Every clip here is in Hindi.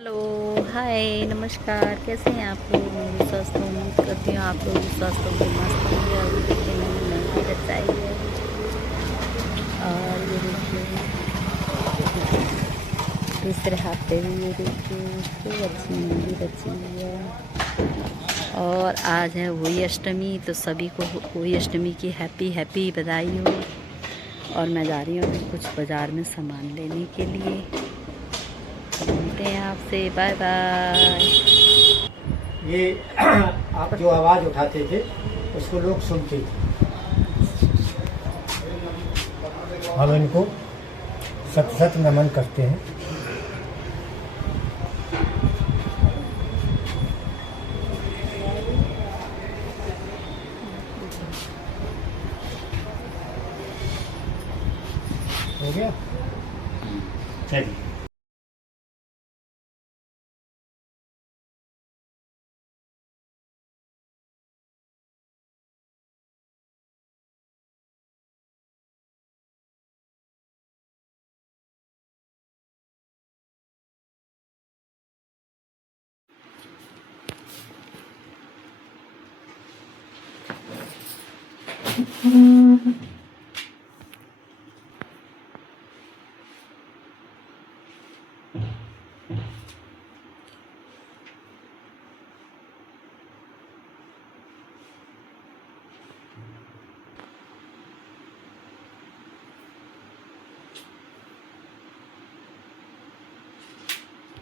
हेलो, हाय, नमस्कार। कैसे हैं आप लोग? मैं भी स्वस्थ हूँ। उम्मीद करती हूँ आप लोग भी स्वस्थ होंगे, मस्त होंगे। अभी देखिए मैंने मेहंदी रचाई है और ये देखिए दूसरे हाथ पे भी ये देखिए खूब अच्छी मेहंदी रची हुई है। और आज है होली अष्टमी, तो सभी को होली अष्टमी की हैप्पी हैप्पी बधाई हो। और मैं जा रही हूँ कुछ बाज़ार में सामान लेने के लिए। मिलते हैं आपसे, बाय बाय। ये आप जो आवाज़ उठाते थे उसको लोग सुनते थे। हम इनको सत सत नमन करते हैं। हो गया चलिए।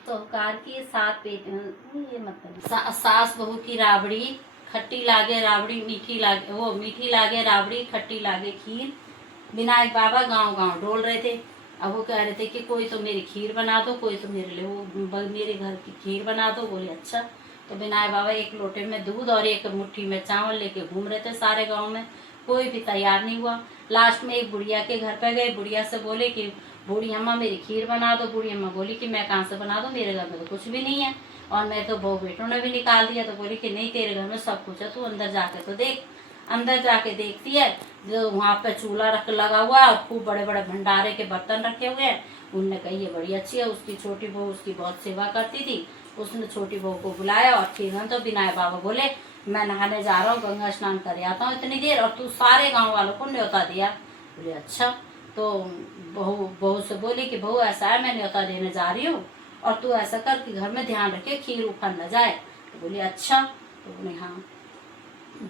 साहूकार की सात ये मतलब सास बहू की राबड़ी, खट्टी लागे राबड़ी मीठी लागे, वो मीठी लागे राबड़ी खट्टी लागे खीर। विनायक बाबा गांव गांव डोल रहे थे। अब वो कह रहे थे कि कोई तो मेरी खीर बना दो, कोई तो मेरे लिए वो मेरे घर की खीर बना दो। बोले अच्छा। तो विनायक बाबा एक लोटे में दूध और एक मुट्ठी में चावल लेके घूम रहे थे सारे गांव में। कोई भी तैयार नहीं हुआ। लास्ट में एक बुढ़िया के घर पे गए। बुढ़िया से बोले कि बूढ़ी अम्मा मेरी खीर बना दो। बूढ़ी अम्मा बोली कि मैं कहाँ से बना दूं, मेरे घर में तो कुछ भी नहीं है और मैं तो बहू बेटों ने भी निकाल दिया। तो बोली कि नहीं, तेरे घर में सब कुछ है, तू अंदर जाके तो देख। अंदर जाके देखती है, जो वहाँ पे चूल्हा रख लगा हुआ है और खूब बड़े बड़े भंडारे के बर्तन रखे हुए हैं। उनने कही ये बड़ी अच्छी है। उसकी छोटी बहू उसकी बहुत सेवा करती थी। उसने छोटी बहू को बुलाया और खीर। तो विनायक बाबा बोले मैं नहाने जा रहा हूँ, गंगा स्नान कर आता हूँ इतनी देर, और तू सारे गाँव वालों को न्योता दिया। बोले अच्छा। तो बहू बहू से बोली कि बहू ऐसा है, मैं न्योता देने जा रही हूँ और तू ऐसा कर कि घर में ध्यान रखे खीर उफर न जाए। तो बोली अच्छा। तो बोले हाँ।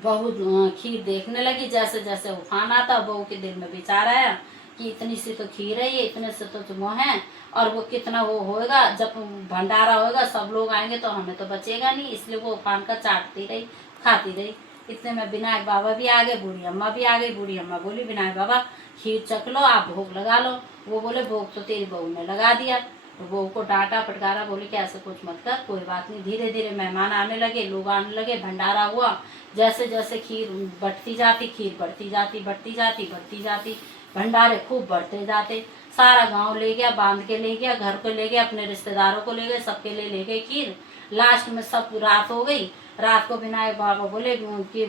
बहू खीर देखने लगी। जैसे जैसे उफान आता बहू के दिल में विचार आया कि इतनी सी तो खीर है, ये इतने से तो तुम है, और वो कितना वो होएगा, जब भंडारा होएगा सब लोग आएंगे तो हमें तो बचेगा नहीं। इसलिए वो उफान का चाटती रही, खाती रही। इतने में विनायक बाबा भी आ गए, बूढ़ी अम्मा भी आ गई। बूढ़ी अम्मा बोली विनायक बाबा खीर चख लो, आप भोग लगा लो। वो बोले भोग तो तेरी बहू ने लगा दिया। तो बहू को डांटा फटकारा, बोले कि ऐसे कुछ मत कर, कोई बात नहीं। धीरे धीरे मेहमान आने लगे, लोग आने लगे, भंडारा हुआ। जैसे जैसे खीर बढ़ती जाती, खीर बढ़ती जाती, बढ़ती जाती, बढ़ती जाती, भंडारे खूब बढ़ते जाते। सारा गांव ले गया, बांध के ले गया, घर को ले गया, अपने रिश्तेदारों को ले गए, सबके लिए ले गए खीर। लास्ट में सब रात हो गई। रात को विनायक बाबा बोले कि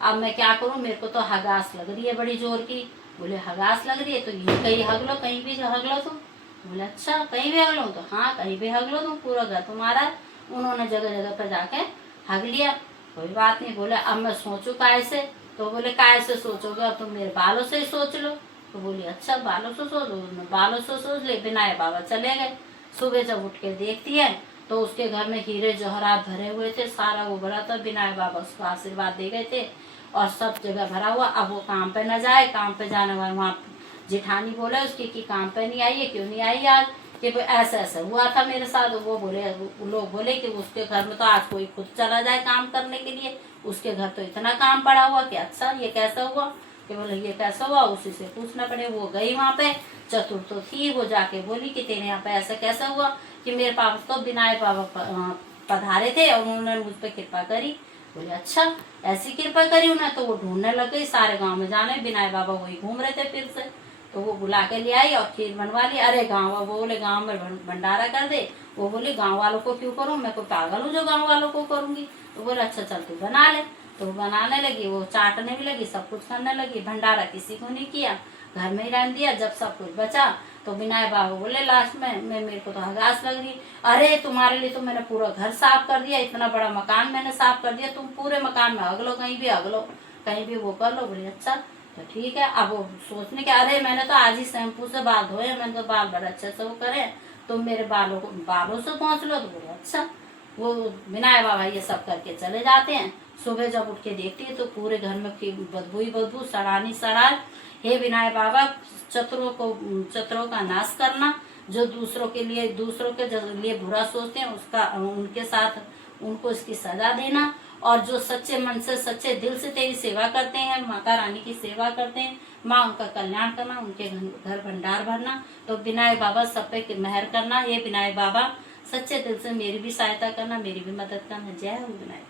अब मैं क्या करूं, मेरे को तो हगास लग रही है बड़ी जोर की। बोले हगास लग रही है तो ये कहीं हग लो, कहीं भी हग लो तुम। बोले अच्छा, कहीं भी हग लो? तो हाँ, कहीं भी हग लो तुम, पूरा घर तुम्हारा है। उन्होंने जगह जगह पर जाके हग लिया। कोई बात नहीं। बोले अब मैं सोचू काय से? तो बोले काय से सोचोगे, अब तुम मेरे बालों से ही सोच लो। तो बोली अच्छा, बालों से सोच लो। बालों से सोच ले। विनायक बाबा चले गए। सुबह जब उठ के देखती है तो उसके घर में हीरे जवाहरात भरे हुए थे, सारा वो भरा था। विनायक बाबा उसको आशीर्वाद दे गए थे और सब जगह भरा हुआ। अब वो काम पे न जाए, काम पे जाने वाले वहाँ जेठानी बोले उसकी कि काम पे नहीं आई है, क्यों नहीं आई आज? कि ऐसा ऐसा हुआ था मेरे साथ। वो बोले, लोग बोले कि उसके घर में तो आज कोई खुद चला जाए काम करने के लिए, उसके घर तो इतना काम पड़ा हुआ कि अच्छा ये कैसा हुआ? कि बोले ये कैसा हुआ, उसी से पूछना पड़े। वो गई वहाँ पे, चतुर तो थी, वो जाके बोली कि तेरे यहाँ पे ऐसा कैसा हुआ? कि मेरे पास तो विनायक बाबा पधारे थे और उन्होंने मुझ पर कृपा करी। बोले अच्छा, ऐसी कृपा करी उन्हें? तो वो ढूंढने लग गई सारे गांव में, जाने विनायक बाबा वही घूम रहे थे फिर से। तो वो बुला के ले आई और खीर बनवा ली। अरे गाँव, वो बोले गाँव में भंडारा कर दे। वो बोली गाँव वालों को क्यों करूँ, मैं कोई पागल हूँ जो गाँव वालों को करूंगी? तो बोले अच्छा चल तू बना ले। तो वो बनाने लगी, वो चाटने भी लगी, सब कुछ करने लगी। भंडारा किसी को नहीं किया, घर में ही रहने दिया। जब सब कुछ बचा तो विनायक बाबा बोले लास्ट में मेरे को तो हगास लग रही, अरे तुम्हारे लिए तो मैंने पूरा घर साफ कर दिया, इतना बड़ा मकान मैंने साफ कर दिया, तुम पूरे मकान में अगलो, कहीं भी अगलो, कहीं भी वो कर लो। बोले अच्छा तो ठीक है। अब वो सोचने के अरे मैंने तो आज ही शैम्पू से बाल धोए, मैंने तो बाल बड़े अच्छे से वो करे, तुम मेरे बालों से पहुँच लो। तो बोले अच्छा। वो विनायक बाबा ये सब करके चले जाते हैं। सुबह जब उठ के देखती है तो पूरे घर में बदबू ही बदबू, सड़ानी सड़ार। हे विनायक बाबा, चतुरों का नाश करना, जो दूसरों के लिए बुरा सोचते हैं उसका उनके साथ उनको इसकी सजा देना, और जो सच्चे मन से सच्चे दिल से तेरी सेवा करते हैं, माता रानी की सेवा करते हैं, माँ उनका कल्याण करना, उनके घर भंडार भरना। तो विनायक बाबा सब पे मेहर करना। ये विनायक बाबा सच्चे दिल से मेरी भी सहायता करना, मेरी भी मदद करना। जय हो विनायक।